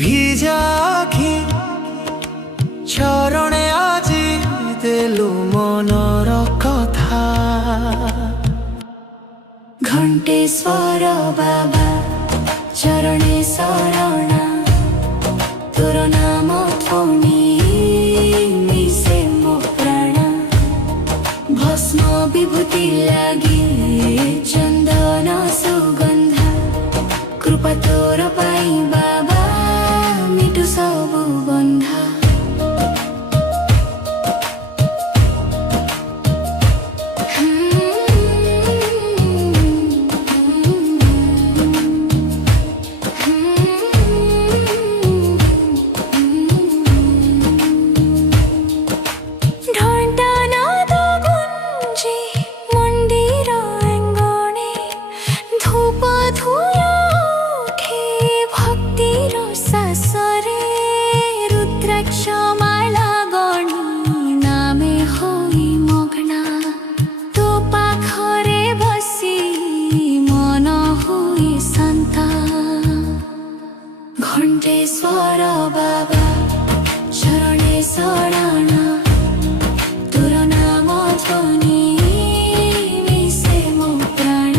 ভিজা আখি চরণে আজি দেলু মনর কথা। ঘণ্টেশ্বর বাবা চরণে শরণ, তোর নাম ধ্বনি মিশে মো প্রাণ। ভস্ম বিভূতি লাগি চন্দন সুগন্ধ, কৃপা তোর পাই বাবা মিটু সবু বন্ধা। ঘণ্টেশ্বর বাবা চরণে শরণ, তোর নাম ধ্বনি মিশে মো প্রাণ।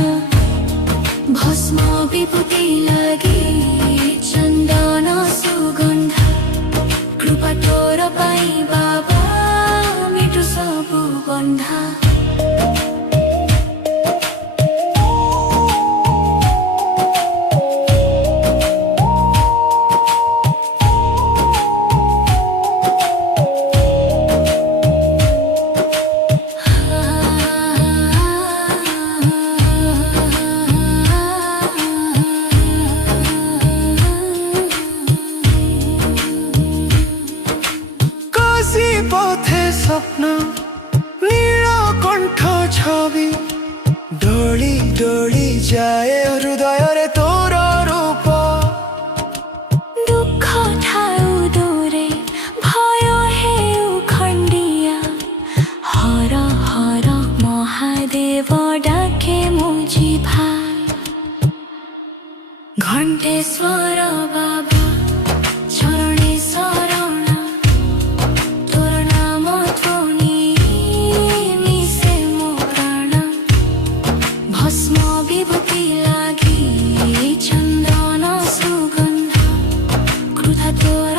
ভস্ম বিভূতি লাগি চন্দন সুগন্ধ, কৃপা তোর পাই বাবা মিটু সবু বন্ধা। পথে স্বপ্ন নীলকণ্ঠ ছবি, দোলি দোলি যায় হৃদয়রে তোর রূপ। দুঃখ ঠাউ দূরে ভয় হেউ খণ্ডিয়া, হর হর মহাদেব ডাকে মুজি ভাই। ঘণ্টেশ্বর বাবা চরণে শরণ, তোর নাম ধ্বনি মিশে মো প্রাণ। ভস্ম বিভূতি লাগি চন্দন সুগন্ধ, ক্রুধা তোর